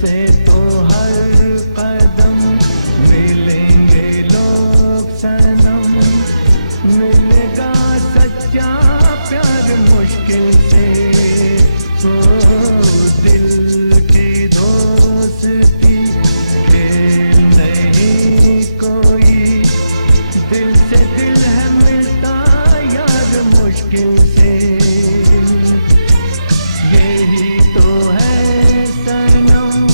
से तो हर कदम मिलेंगे लोग सनम, मिलेगा सच्चा प्यार मुश्किल से। हो दिल की दोस्ती खेल नहीं कोई, दिल से दिल है मिलता यार मुश्किल से। यही तो है सनम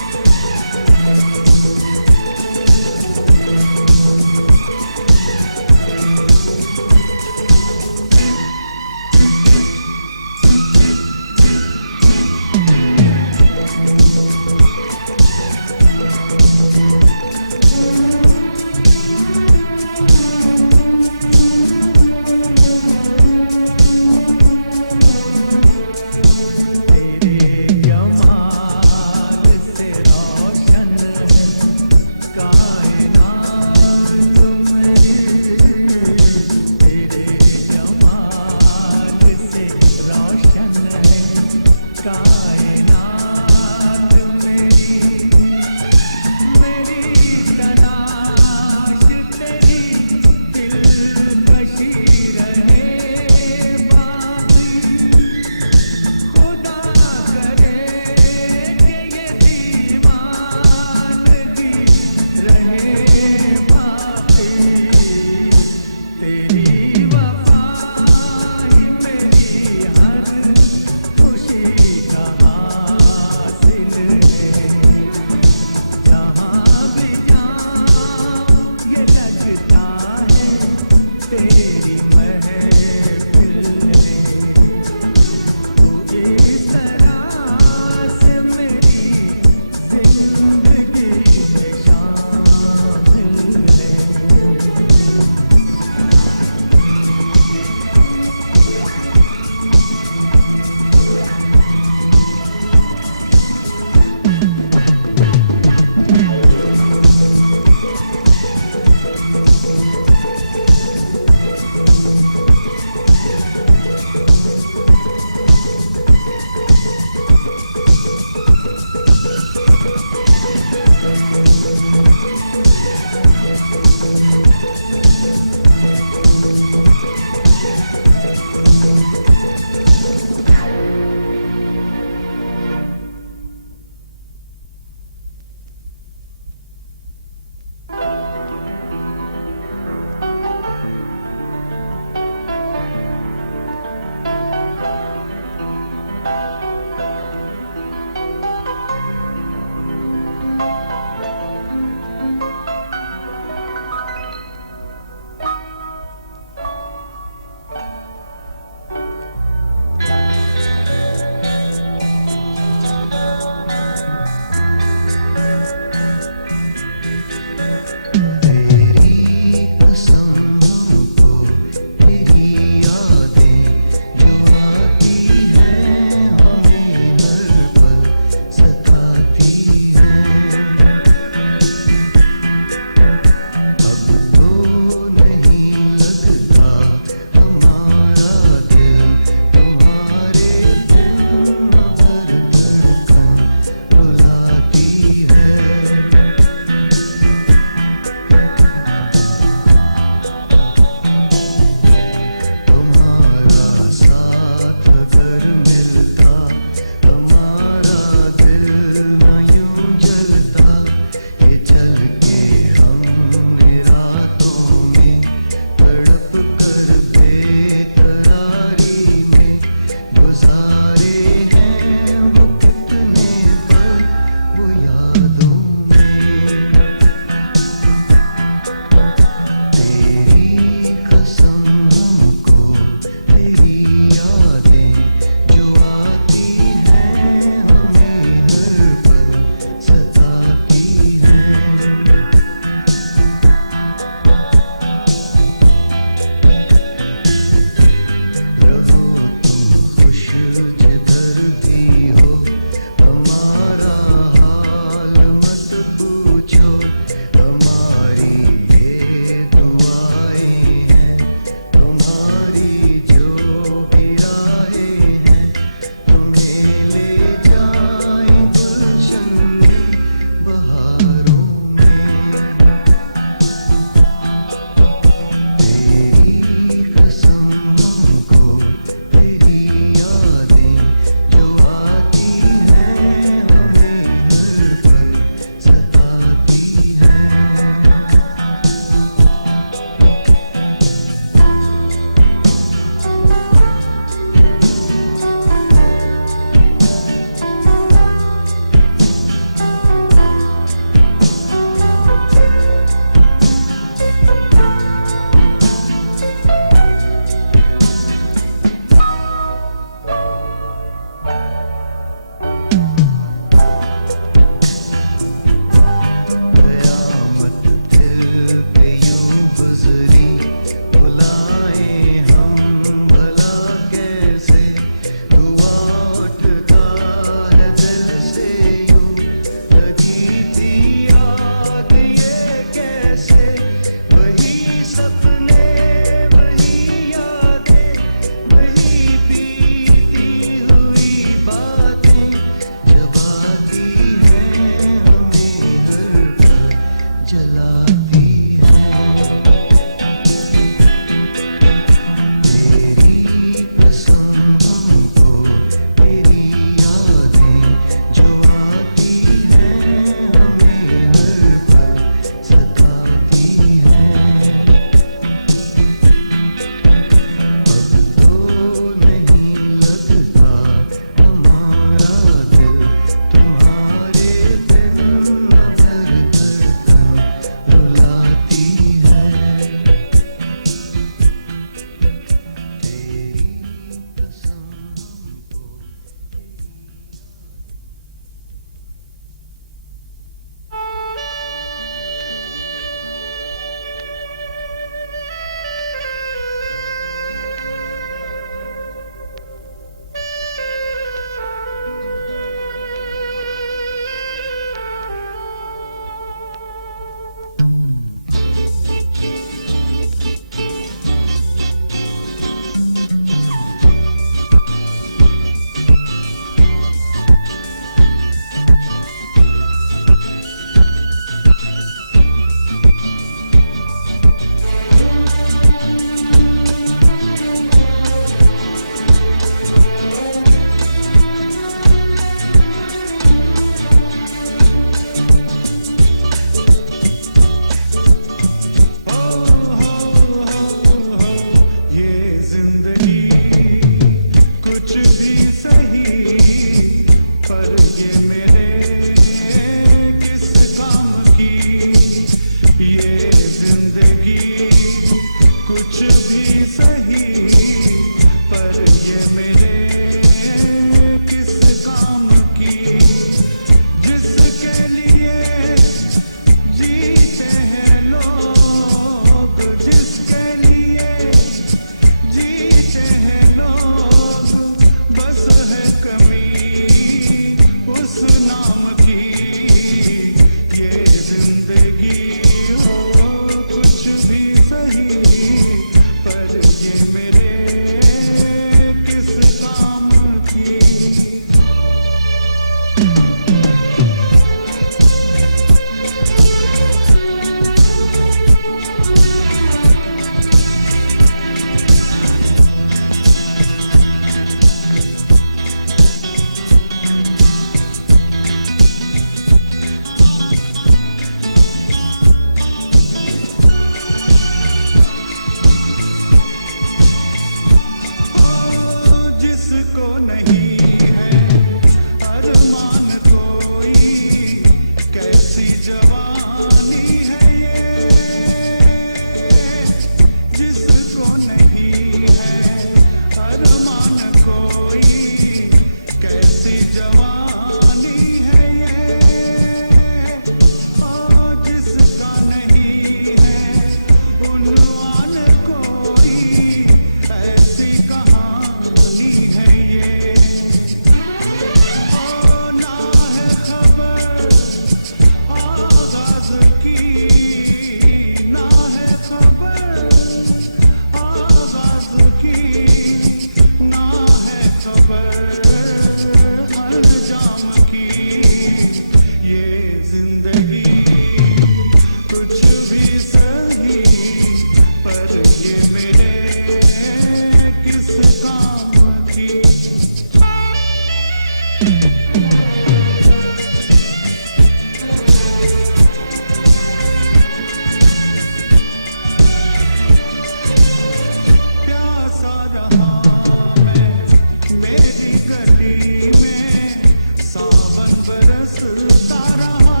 गली में सावन बरसता रहा,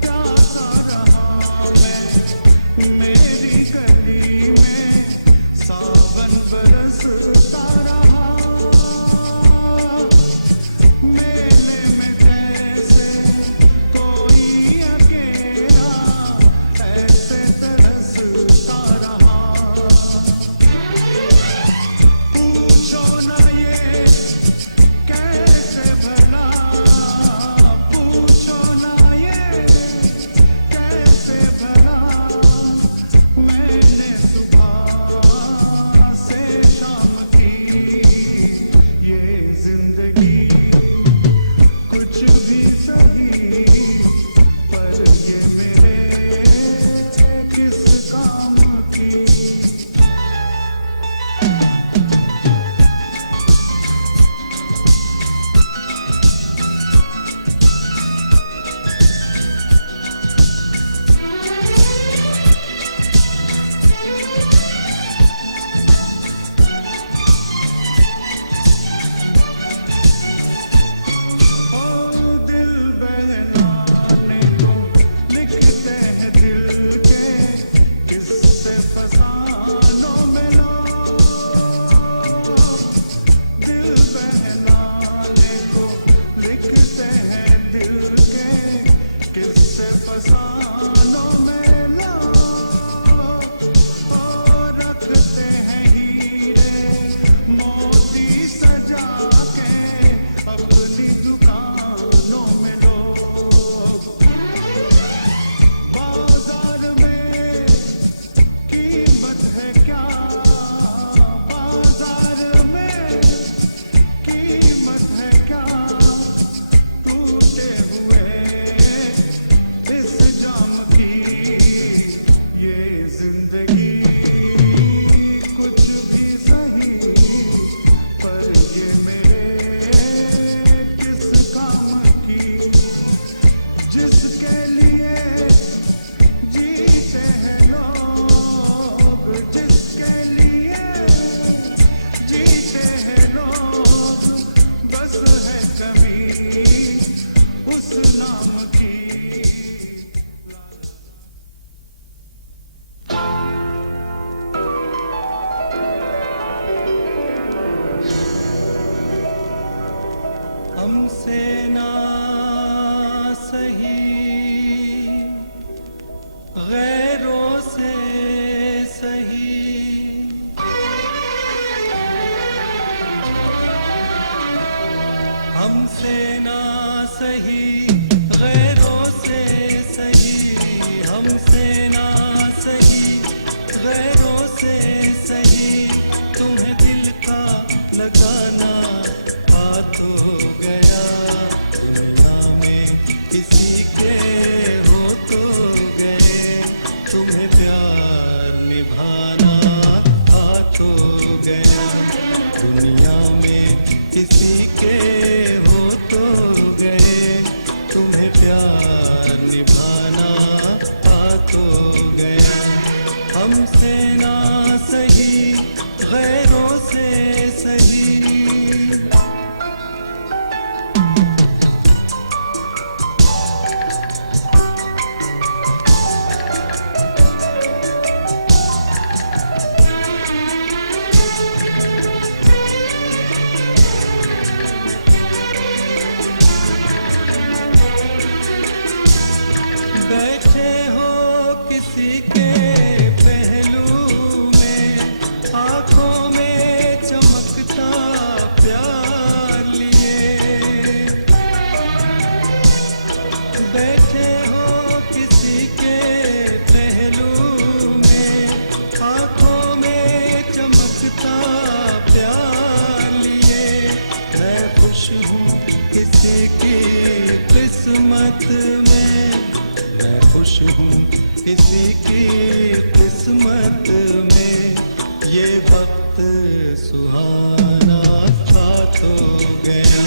प्यासा रहा मैं। मेरी गली में सावन बरसता रहा, मेले में जैसे कोई अकेला ऐसे तरसता रहा। पूछो न ये कैसे भला, पूछो न ये कैसे भला, मैंने सुबह से शाम की ये जिंदगी कुछ भी सही, पर ये मेरे किस काम की। ओ दिल बहलाने को लिखते हैं दिल के किस्से फसानों में लोग, दिल बहलाने को लिखते हैं दिल के किस्से फसानों में लोग, और रखते हैं हीरे मोती सजा के अपनी दुकानों में लोग। बाजार में कीमत है क्या, बाजार में कीमत है क्या, टूटे हुए इस जाम की ये जिंदगी कुछ भी सही, पर ये मेरे किस काम की। जिसके लिए जीते हैं लोग, जिसके लिए जीते हैं लोग, बस है कमी उस नाम की। हमसे ना सही गैरों से सही, हमसे ना सही गैरों से सही, हमसे ना सही गैरों से सही, तुम्हें दिल का लगाना आ तो गया, दुनिया में किसी के हो तो गए, तुम्हें प्यार निभाना आ तो गया, दुनिया में किसी के हो तो गए, तुम्हें प्यार निभाना आ तो गया। हमसे ना सही गैरों से सही। बैठे हो किसी के पहलू में, आंखों में चमकता प्यार लिए, बैठे हो किसी के पहलू में, आंखों में चमकता प्यार लिए, मैं खुश हूँ किसी की किस्मत में, मैं खुश हूँ किसी की किस्मत में, ये वक्त सुहाना आ तो गया,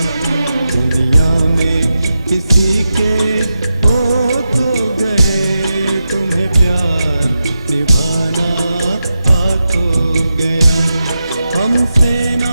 दुनिया में किसी के हो तो गए, तुम्हें प्यार निभाना आ तो गया। हमसे ना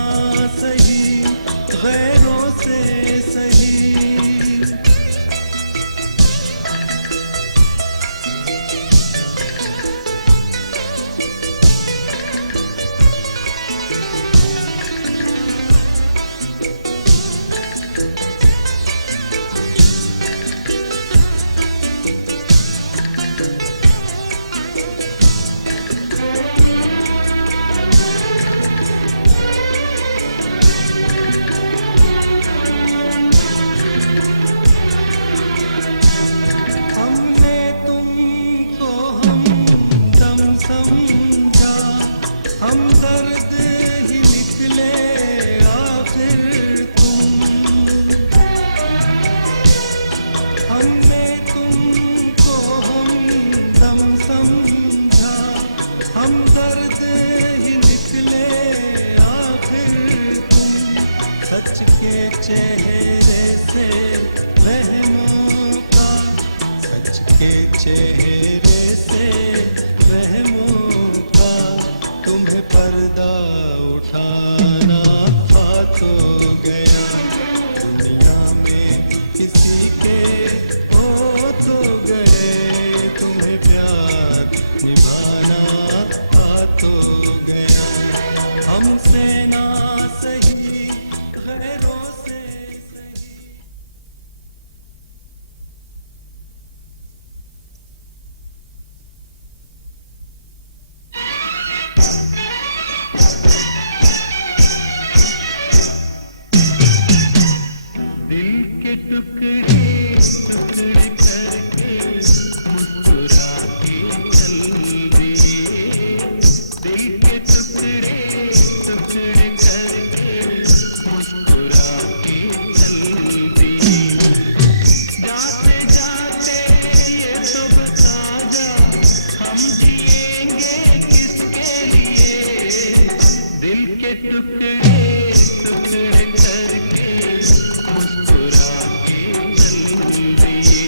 सच के चेहरे से वहमों का, सच के चेहरे से वहमों का तुम्हें पर्दा उठाना आ तो गया। दुनिया में किसी के हो तो गए, तुम्हें प्यार निभाना आ तो गया। हमसे ना सही गैरों से सही। दिल के टुकड़े टुकड़े करके मुस्कुरा के चल दिए। दिल के टुकड़े टुकड़े करके मुस्कुरा के चल दिए। जाते जाते ये तो बता जा, हम जिएंगे किसके लिए। दिल के टुकड़े टुकड़े करके मुस्कुरा के चल दिए।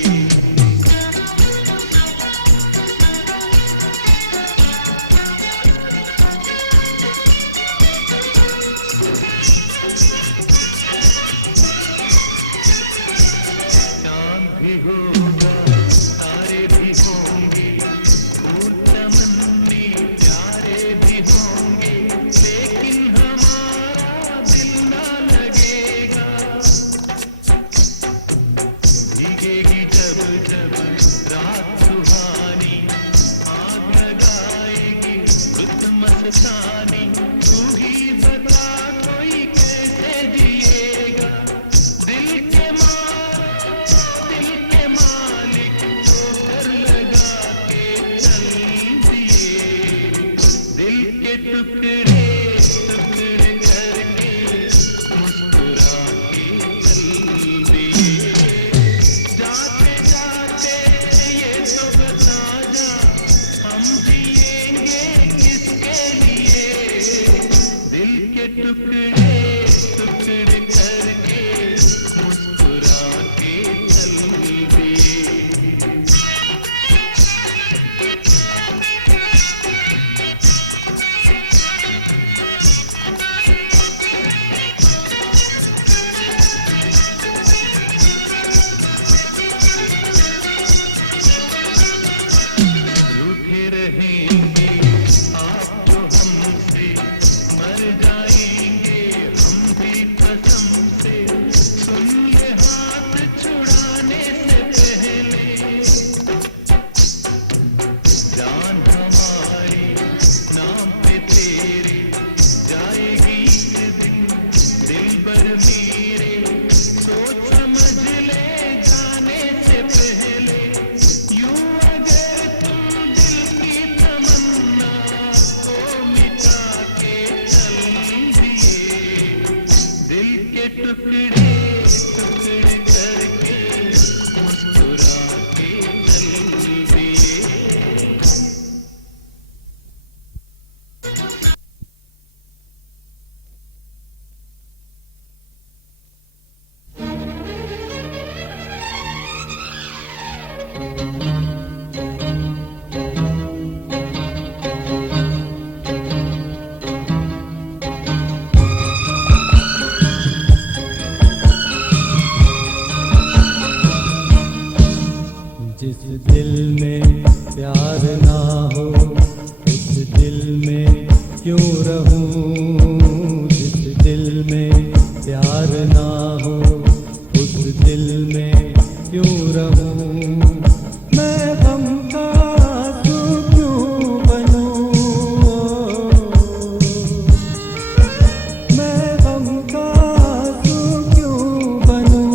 चांद भी होगा, तारे भी होंगे, फूल चमन्नी प्यारे भी होंगे, लेकिन हमारा दिल ना लगेगा। भीगेगी जब जब रात सुहानी, आग लगाएगी खुद मस्तानी। तू ही बता कोई कैसे जिएगा। दिल के मालिक को कर लगा के चल दिए। दिल के टुकड़े टुकड़े करके मुस्कुरा के चल दिए। जाते जाते ये तो बता जा, हम जिएंगे किसके लिए। दिल के टुकड़े टुकड़े करके मुस्कुरा के चल दिए। रूठे रहेंगे आप तो हमसे, मर जाएंगे हम भी कसम से। सुन ले हाथ छुड़ाने से पहले, जान हमारी नाम पे तेरे जाएगी एक दिन दिल भर मेरे। सोच समझ ले जाने से पहले, यूं अगर तुम दिल की तमन्ना को मिटा के चल दिए। दिल के टुकड़े टुकड़े करके मुस्कुरा के चल दिए। जिस दिल में प्यार ना हो, उस दिल में क्यों रहूं। जिस दिल में प्यार ना हो, उस दिल में क्यों रहूं। मैं गम का आंसू क्यों बनूं। मैं गम का आंसू क्यों बनूं।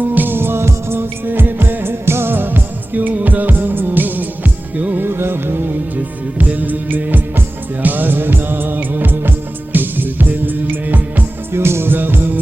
आँखों से बहता क्यों रहूं, क्यों रहूं। जिस दिल में प्यार ना हो, उस दिल में क्यों रहूं।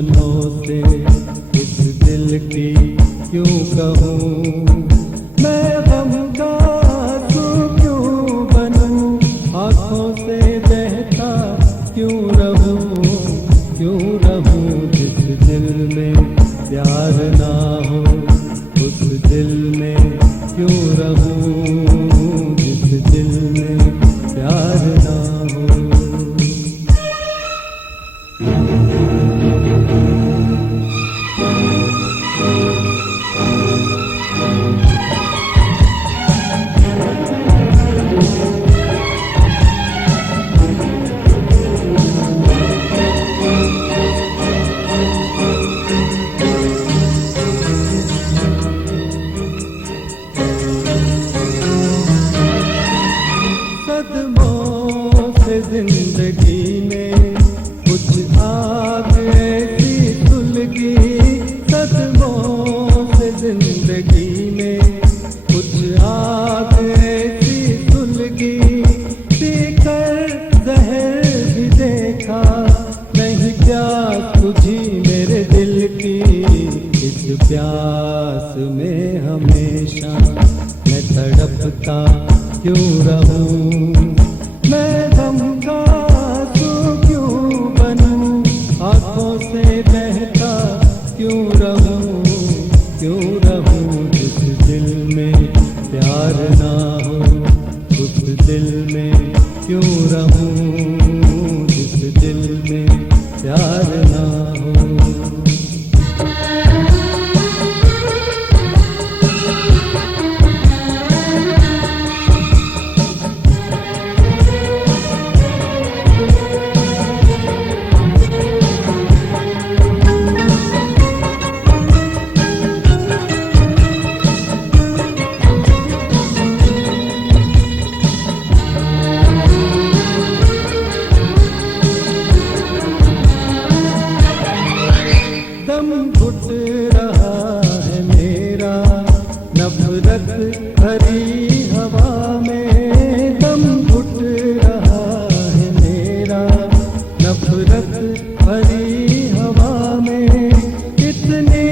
दुश्मनों से इस दिल की क्यों कहूँ, मैं गम का आंसू क्यों बनूं, आँखों से बहता क्यों रहूं, क्यों रहूं। जिस दिल में प्यार ना हो उस दिल में क्यों रहूं, जिस दिल में प्यार ना हो। सदमों से जिंदगी में कुछ आग ऐसी सुलगी, सदमों से जिंदगी में कुछ आग ऐसी सुलगी, पीकर जहर भी देखा नहीं प्यास तुझी मेरे दिल की, इस प्यास में हमेशा मैं तड़पता क्यों रहूं, मैं गम का आंसू क्यों बनूं, आँखों से बहता क्यों रहूं, क्यों रहूं। जिस दिल में प्यार ना हो उस दिल में क्यों रहूं, जिस दिल में प्यार ना हो। दम घुट रहा है मेरा नफरत भरी हवा में, दम घुट रहा है मेरा नफरत भरी हवा में, इतनी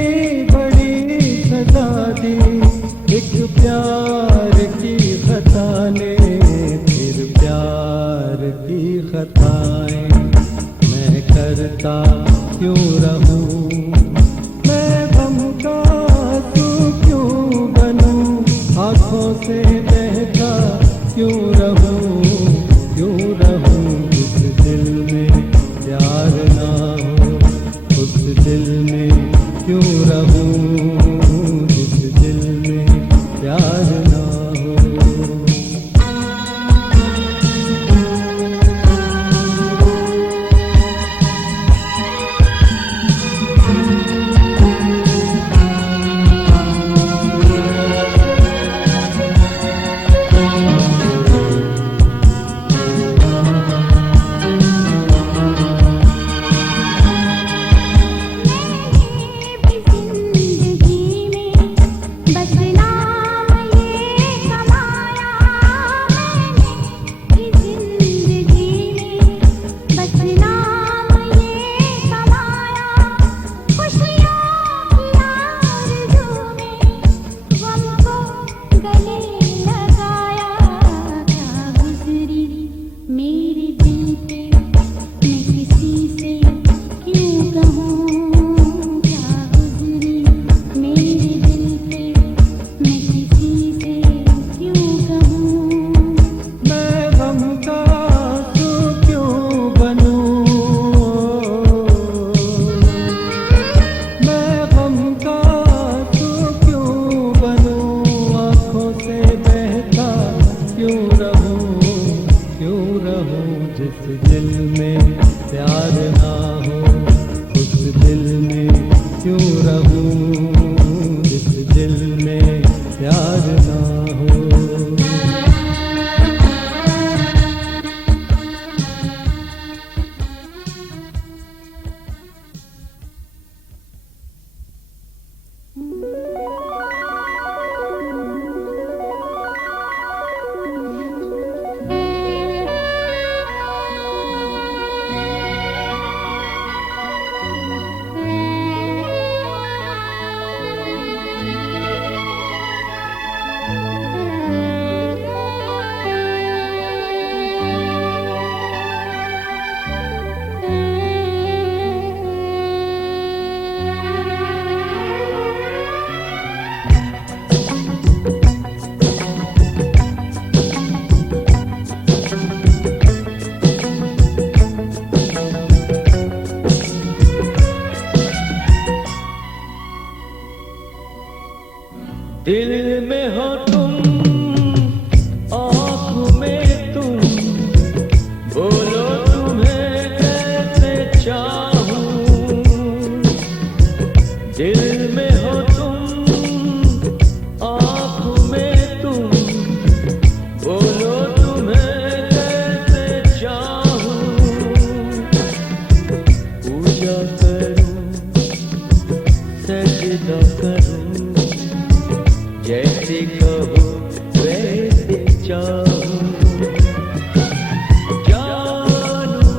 बड़ी सजा दी एक प्यार की खता ने, फिर प्यार की खताएं मैं करता क्यों रहूं, मैं गम का आंसू क्यों बनूं, आँखों से बहता क्यों रहूं, क्यों रहूं। जिस दिल में प्यार ना हो उस दिल में क्यों रहूं, जिस दिल में प्यार ना हो। जिस दिल में प्यार ना हो उस दिल में क्यों रहूं, जिस दिल में प्यार ना हो। दिल में हो तुम, आँख में तुम, बोलो तुम्हें कैसे चाहूं। दिल में हो तुम, आँख में तुम, बोलो तुम्हें कैसे चाहूं। पूजा करूं, सजदा करूं, जैसे कहो वैसे चाहूं। जानू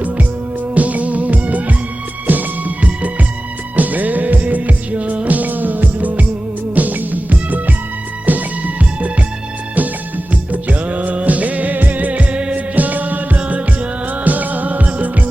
मेरी जानू, जाने जाना जानू।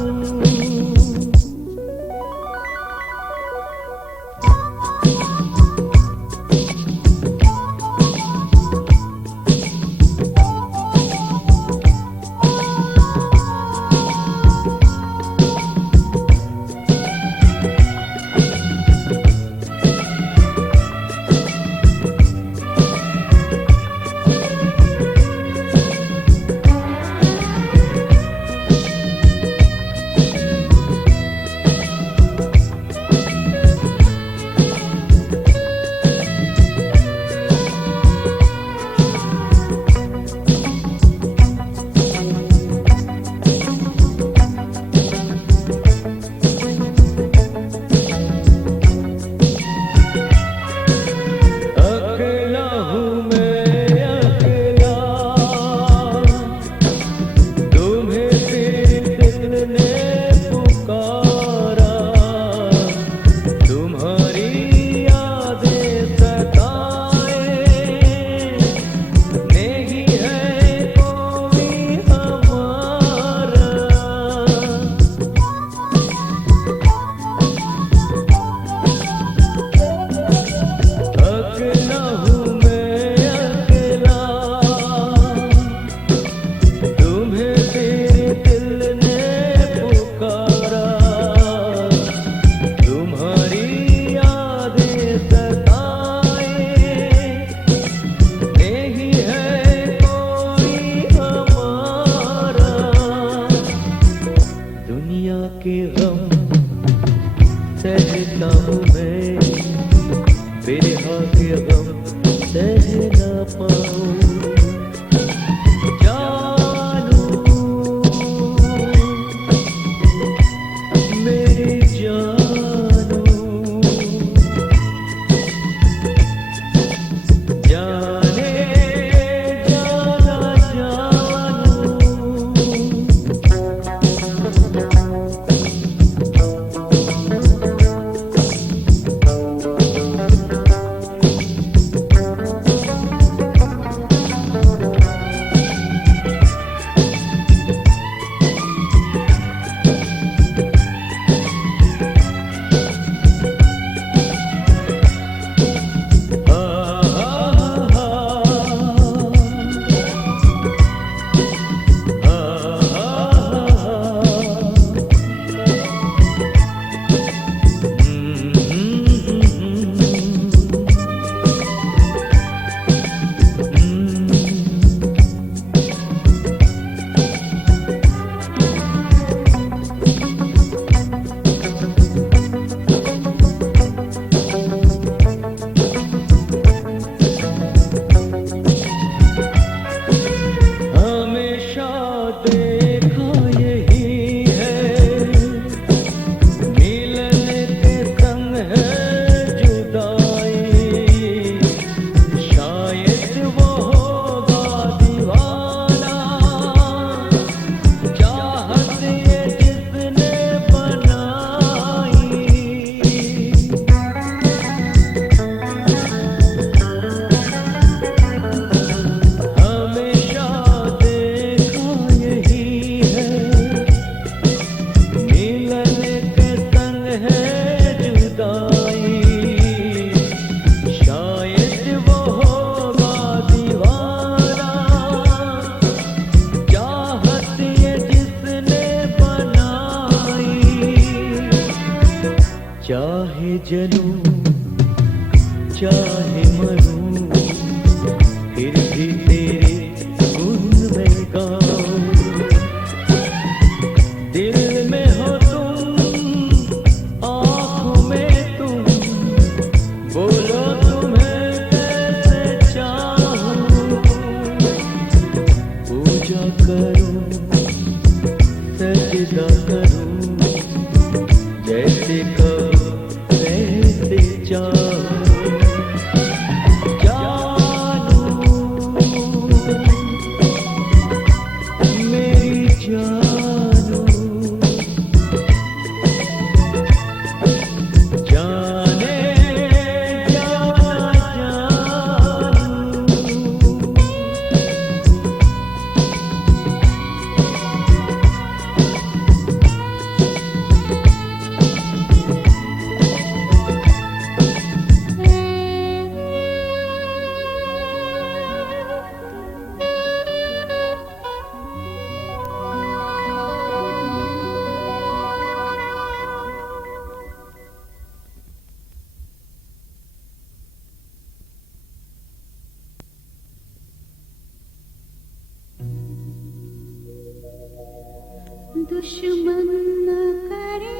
दुश्मन न करे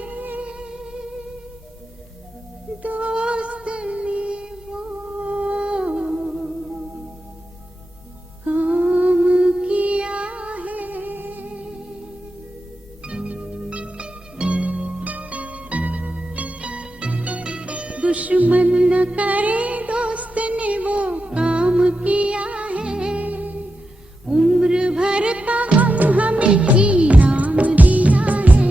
दोस्त ने वो काम किया है। दुश्मन न करे दोस्त ने वो काम किया है। उम्र भर का गम हमें इनाम दिया है।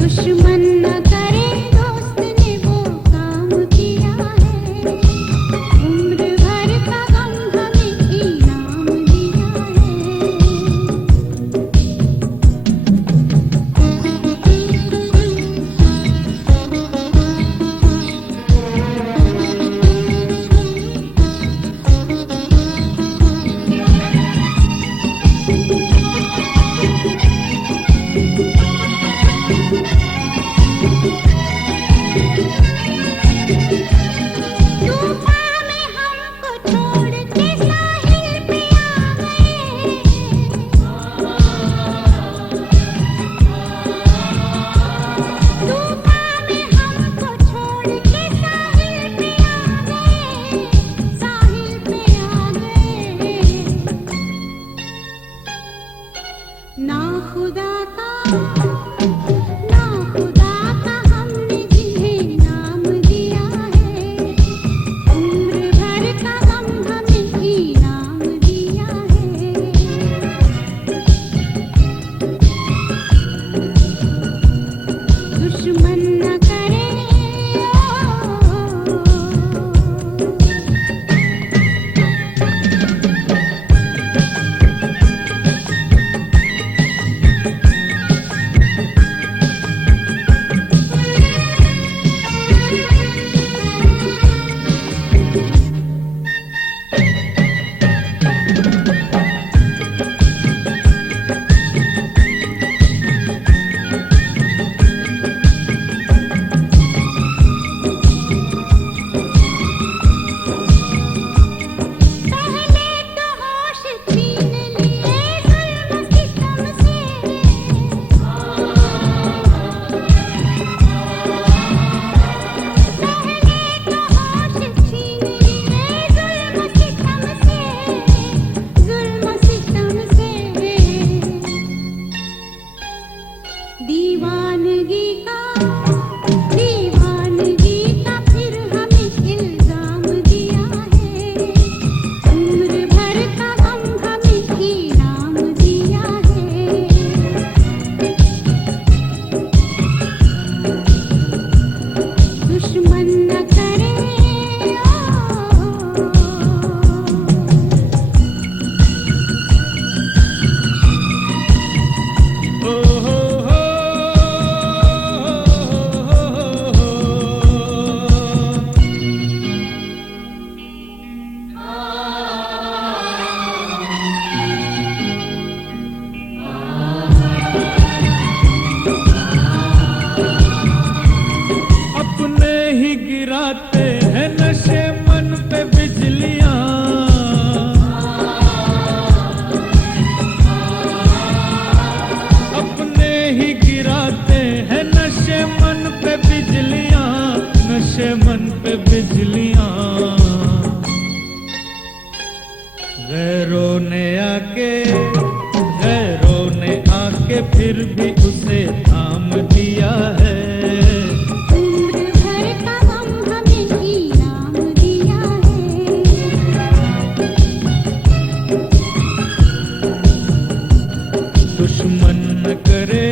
दुश्मन न करे दोस्त ने वो काम किया है। उम्र भर का गम हमें इनाम दिया है। तूफान में हमको छोड़ के साहिल पे आ गए। तूफान में हमको छोड़ के साहिल पे आ गए। साहिल पे आ गए। ना खुदा का हमने जिन्हें नाम दिया है। उम्र भर का गम हमें इनाम दिया है। दुश्मन न करे पहले तो होश छीन लिए जुल्म सितम से। पहले तो होश छीन लिए जुल्म सितम से। जुल्म सितम से दीवानगी का फिर हमें इल्जाम दिया है। उम्र भर का गम हमें इनाम दिया है। दुश्मन न करे अपने ही गिराते हैं नशे मन पे बिजलियां। अपने ही गिराते हैं नशे मन पे बिजलियां। नशे मन पे बिजलियां। गैरों ने आके फिर भी उसे थाम दिया है। उम्र भर का गम हमें इनाम दिया है। दुश्मन न करे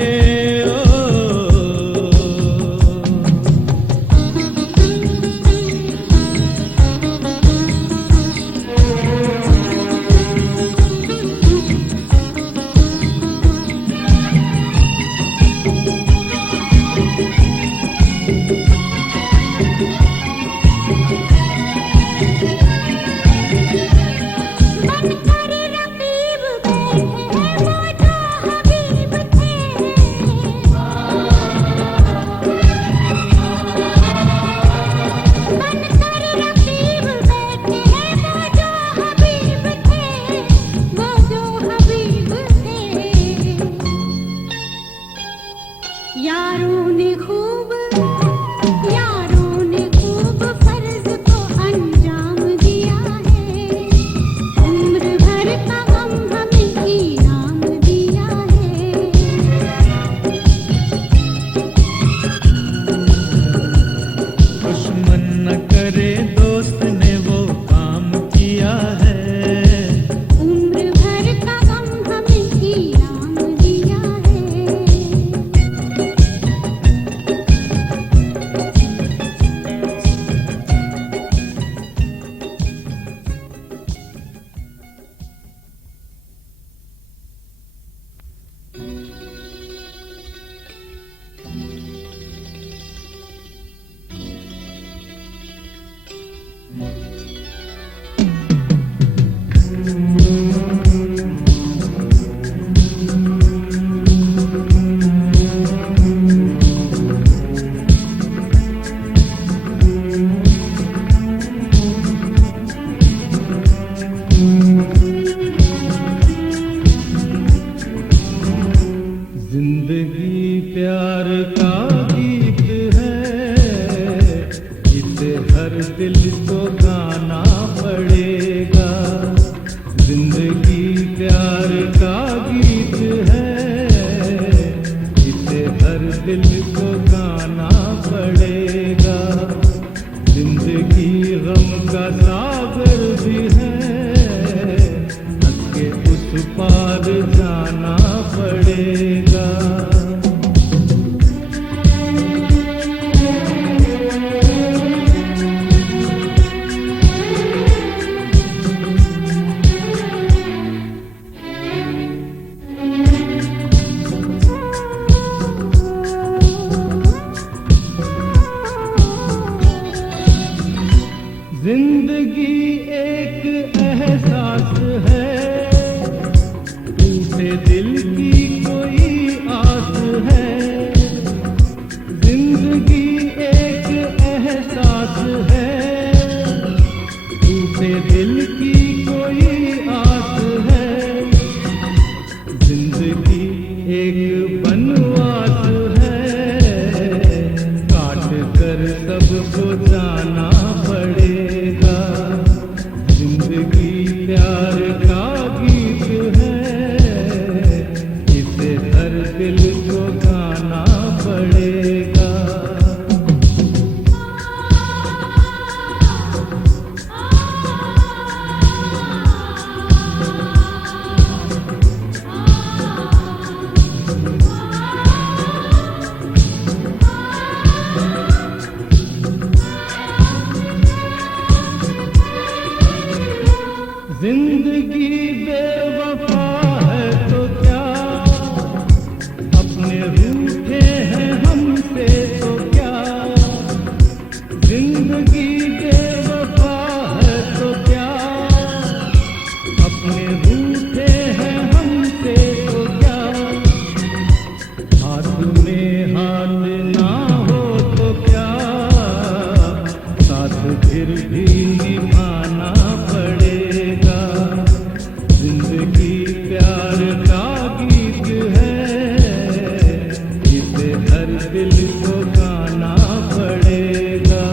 दिल को गाना पड़ेगा। जिंदगी प्यार का गीत है, इसे हर दिल को गाना पड़ेगा। जिंदगी गम का सागर भी है, हंस के उस पार जाना पड़ेगा। जिंदगी एक एहसास है, टूटे दिल की कोई आस है। जिंदगी एक एहसास है, टूटे दिल की कोई आस है। जिंदगी एक बनवास है, काट कर सबको जाना पड़ेगा। जिंदगी प्यार का गीत है, इसे हर दिल को गाना पड़ेगा। जिंदगी बेवफा है तो क्या, अपने रूठे हैं हमसे तो क्या। जिंदगी बेवफा है तो क्या, अपने रूठे हैं हमसे तो क्या। हाथ में हाथ ना हो तो क्या, साथ फिर भी निभाना पड़ेगा। जिंदगी प्यार का गीत है, इसे हर दिल को गाना पड़ेगा।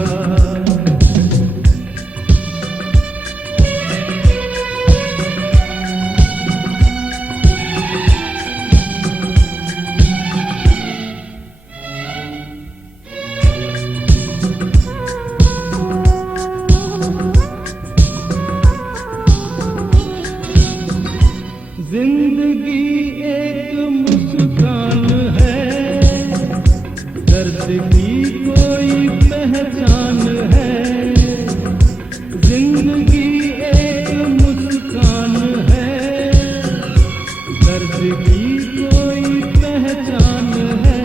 जिंदगी एक मुस्कान है, दर्द की कोई पहचान है। जिंदगी एक मुस्कान है, दर्द की कोई पहचान है।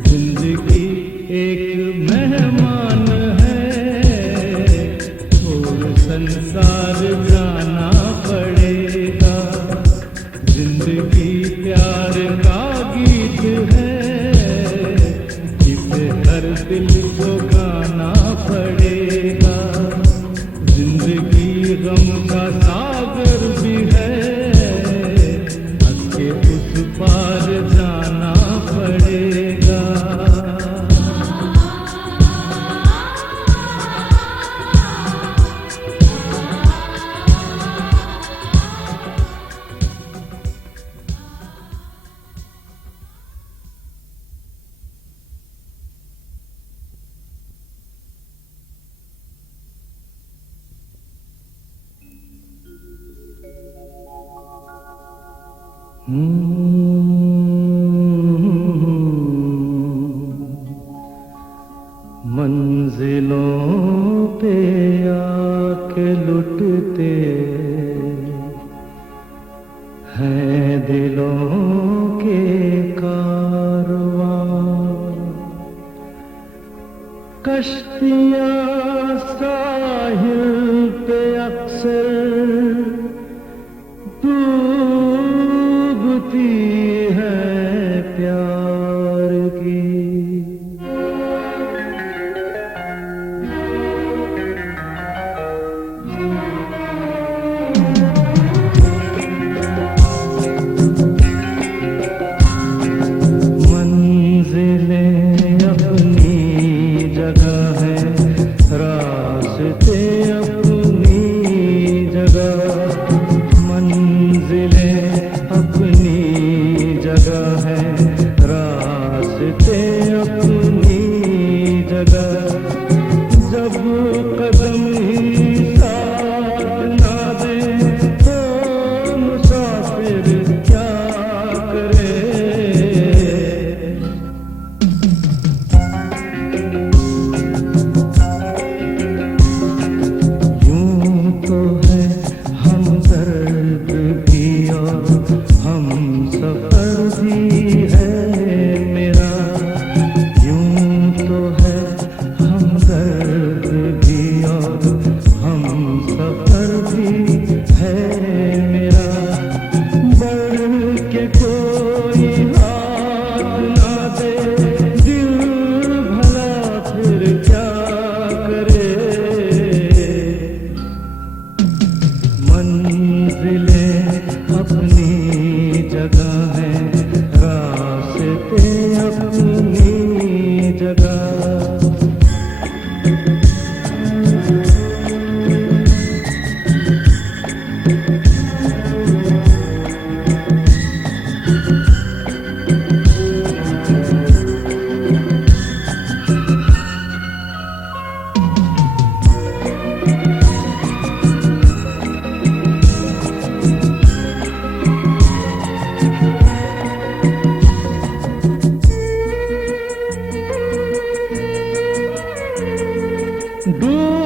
जिंदगी एक मेहमान है, और संसार जाना पड़ेगा। जिंदगी प्यार का गीत है, इसे हर दिल को गाना पड़ेगा। जिंदगी गम का सागर भी है, हंस के उस पार जाना पड़ेगा। मंजिलों पे आके लुटते हैं दिलों के कारवां। कश्तियाँ साहिल पे अक्सर डूबती है प्यार की। मंजिलें अपनी जगह है, डूब